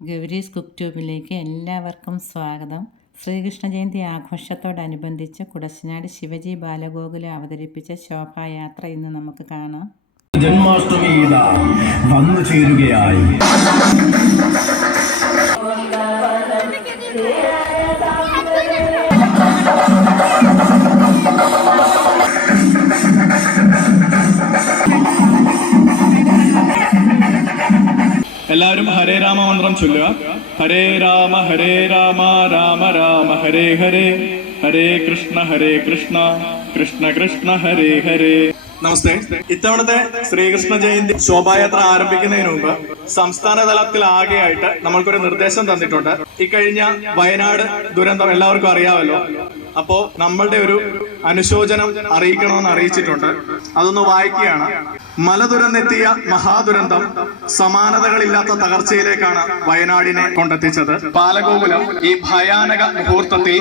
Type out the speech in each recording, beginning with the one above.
Gowri's cook ട്യൂബിലേക്ക് എല്ലാവർക്കും സ്വാഗതം. ശ്രീകൃഷ്ണ ജയന്തി ആഘോഷത്തോടനുബന്ധിച്ച് കുടശനാട് ശിവജി ബാലഗോകുലം അവതരിപ്പിച്ച ശോഭായാത്ര ഇന്ന് നമുക്ക് കാണാം. ജന്മാഷ്ടമി വന്നു ചേരുകയായി. എല്ലാവരും ഹരേ രാമ മന്ത്രം ചൊല്ലുക. ഹരേ രാമ രാമ രാമ ഹരേ ഹരേ, ഹരേ കൃഷ്ണ കൃഷ്ണ കൃഷ്ണ ഹരേ ഹരേ. നമസ്തേ. ഇത്തവണത്തെ ശ്രീകൃഷ്ണ ജയന്തി ശോഭായാത്ര ആരംഭിക്കുന്നതിന് മുമ്പ് സംസ്ഥാന തലത്തിൽ ആകെയായിട്ട് നമ്മൾക്കൊരു നിർദ്ദേശം തന്നിട്ടുണ്ട്. ഇക്കഴിഞ്ഞ വയനാട് ദുരന്തം എല്ലാവർക്കും അറിയാമല്ലോ. അപ്പോ നമ്മളുടെ ഒരു അനുശോചനം അറിയിക്കണമെന്ന് അറിയിച്ചിട്ടുണ്ട്. അതൊന്ന് വായിക്കുകയാണ്. മലദുരന്തെത്തിയ മഹാദുരന്തം സമാനതകളില്ലാത്ത തകർച്ചയിലേക്കാണ് വയനാടിനെ കൊണ്ടെത്തിച്ചത്. ബാലഗോകുലം ഈ ഭയാനക മുഹൂർത്തത്തിൽ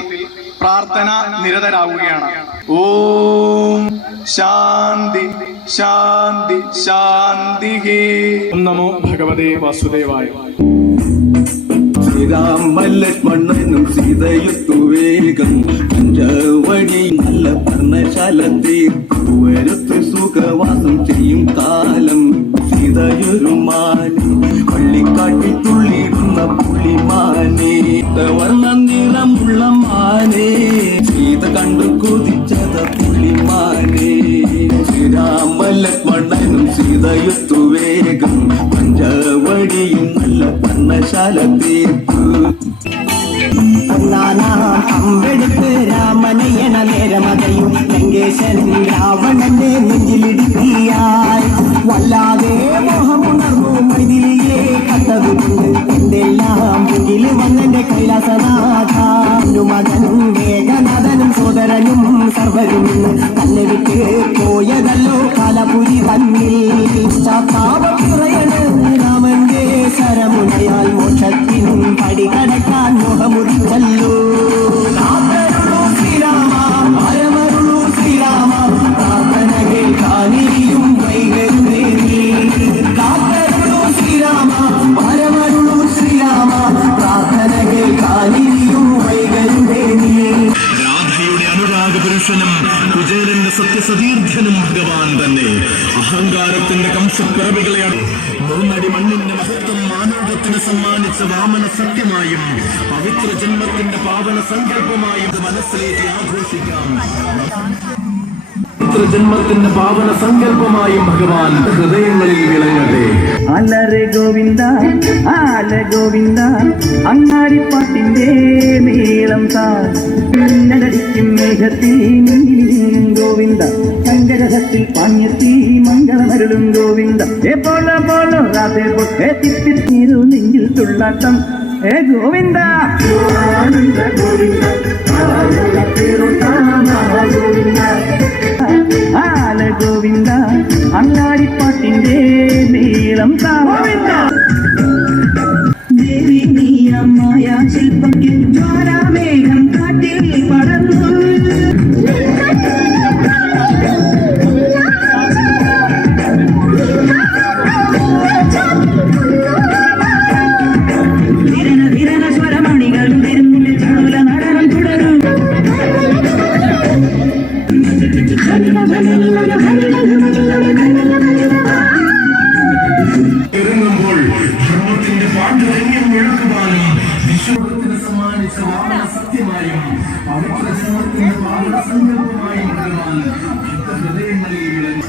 പ്രാർത്ഥന നിരതരാവുകയാണ്. ഓം ശാന്തി ശാന്തി ശാന്തി. നമോ ഭഗവതേ വാസുദേവായ. ശ്രീരാമലക്ഷ്മണനും സീതയുത്തു വേഗം പഞ്ചവടി നല്ല പർണശാല തീർക്കുവരത്ത് സുഖവാസം ചെയ്യും കാലം. സീതയൊരു മാനെ പള്ളിക്കാട്ടിൽ തുള്ളിടുന്ന പുള്ളിമാനെ, വർണ്ണ നിറമുള്ള മാനെ, സീത കണ്ടു കുതിച്ചത പുള്ളിമാനെ. ശ്രീരാമലക്ഷ്മണനും സീതയുത്തു വേഗം പഞ്ചവടിയും നല്ല പർണശാല തീർക്കു. അമ്പെടുത്ത് രാമനയണ നേരമതയും ലങ്കേശനും രാവണന്റെ നെഞ്ചിലിടുക്കിയായി വല്ലാതെ മോഹമുണർന്നു മൈതിലിയെ കത്തതുകൊണ്ട് എന്തെല്ലാം മുന്നിൽ വന്നെന്റെ കൈലാസനാഥ. മകനും വേഗനാഥനും സോദരനും സർവരും തന്നെ വിട്ട് പോയതല്ലോ കാലപുരി തന്നിൽ. ചാത്താപം നിറയണ് രാമന്റെ സരമുനയാൽ മോക്ഷത്തിനും പടി കടക്കാൻ മോഹമുടിച്ചല്ലോ. ശ്രീരാമ പരമരുളു ശ്രീരാമ, പ്രാർത്ഥന കേൾക്കാനിരിയും വൈകരുതേ നീ. കാത്തരുളു ശ്രീരാമ പരമരുളു ശ്രീരാമ, പ്രാർത്ഥന കേൾക്കാനിരിയും വൈകരുതേ നീ. രാധയുടെ അനുരാഗ പുരുഷനും കുചേലന്റെ സത്യസതീർഘനും ഭഗവാൻ തന്നെ. അഹങ്കാരത്തിന്റെ കംസപ്പിറവികളെയാണ് മൂന്നടി മണ്ണിന്റെ മഹത്വം മാനവത്തിന് സമ്മാനിച്ച വാമന സത്യമായും പവിത്ര ജന്മത്തിന്റെ പാവന സങ്കല്പമായും മനസ്സിലേക്ക് ആഘോഷിക്കാം. പവിത്ര ജന്മത്തിന്റെ പാവന സങ്കല്പമായും ഭഗവാൻ ഹൃദയങ്ങളിൽ വിളങ്ങട്ടെ. അലറെ ഗോവിന്ദ ആല ഗോവിന്ദ, അങ്ങാടിപ്പാട്ടിന്റെ നീളം താടിക്കും മേഘത്തിൽ ഗോവിന്ദ, സങ്കരഹത്തിൽ പാണ്യത്തി മംഗളമരുളും ഗോവിന്ദ. പോളോ പോളോ രാധേ പൊട്ടേ തിത്തിരു നെഞ്ചിൽ തുള്ളാട്ടം ഏ ഗോവിന്ദ ഗോവിന്ദ ആല ഗോവിന്ദ, അങ്ങാടിപ്പാട്ടിന്റെ നീളം ഗോവിന്ദ. ദേവി നീയമായ ശില്പത്തിൽ ജ്വാലാമേഘം കാറ്റിൽ പടർന്നു. വിരന സ്വരമണികളും തിരുമുന്നിൽ ചുടല നടനം തുടരും. ഇറങ്ങുമ്പോൾ ധർമ്മത്തിന്റെ പാണ്ഡുരംഗം മുഴക്കുവാനും വിശ്വത്തിന് സമ്മാനിച്ച വാമന സത്യമായും പവിത്ര ജന്മത്തിന്റെ പാവന സങ്കല്പമായും ഭഗവാൻ ഹൃദയങ്ങളിൽ വിളങ്ങി.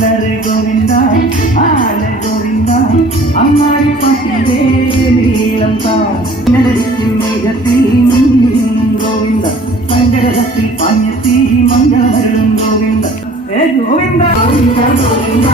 അല്ലറെ ഗോവിന്ദ ആല ഗോവിന്ദ അമ്മാരി പാട്ടിന്റെ നീളം മേഘത്തിൽ ഗോവിന്ദ സങ്കടത്തിൽ പാഞ്ഞെത്തി മംഗളമരുളും ഗോവിന്ദ ഗോവിന്ദ ഗോവിന്ദ ഗോവിന്ദ